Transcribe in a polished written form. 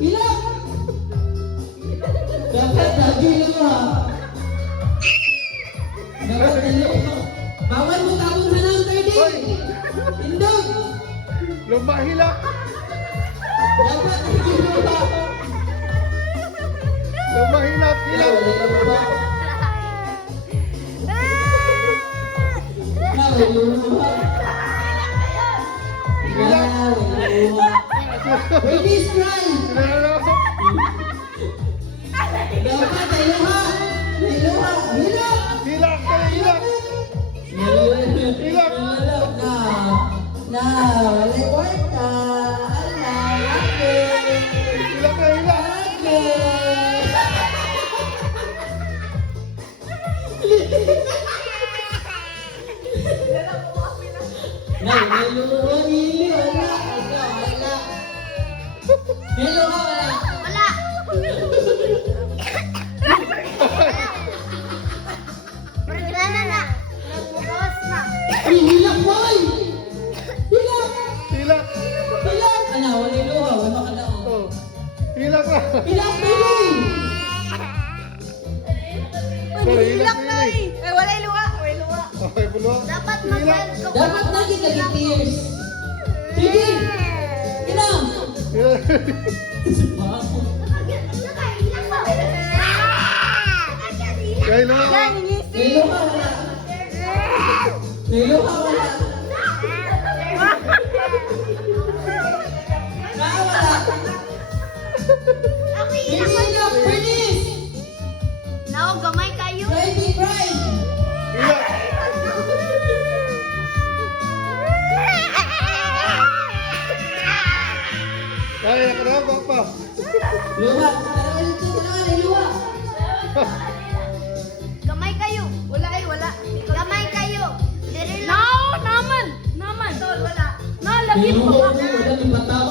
Hilak! Dapat lagi luha. Dapat luha. Bawal mo tapong hanang 30. Indog! Lumba hilak. Dapat lagi luha. Lumba hilak. Hilak. Baby cry! Dapat ay luha! May luha! Hilak! Hilak. Hilak. Hilak. Na! Walay kwarta! Ala! Laki! Hilak na hilak. May luha! Hili! Wala! Wala! May luha! Wala! Hilak boy! Hilak! Hilak. Hilak! Ano? Walay luha! Wala ka na! Oh. Hilak na. Hilak baby! Hilak na Eh, wala iluwa. Wala iluwa. Okay, buluha. Dapat Hilak. Dapat lagi lagi tears! Sige! Inam! Hilak. Kaya na. May luha! Wala! May luha! Wala! Wala! Baby, hilak! Bernice! Now, gamay kayo. Baby, cry! Hilak. Kaya ka na, papa. Luha! Talaga, luha! Gamay kayo. Wala ay wala. Gamay kayo. Diri lang. No, naman. Naman. Tol, wala. No, May lagi luha! mo. Wala! May patawa!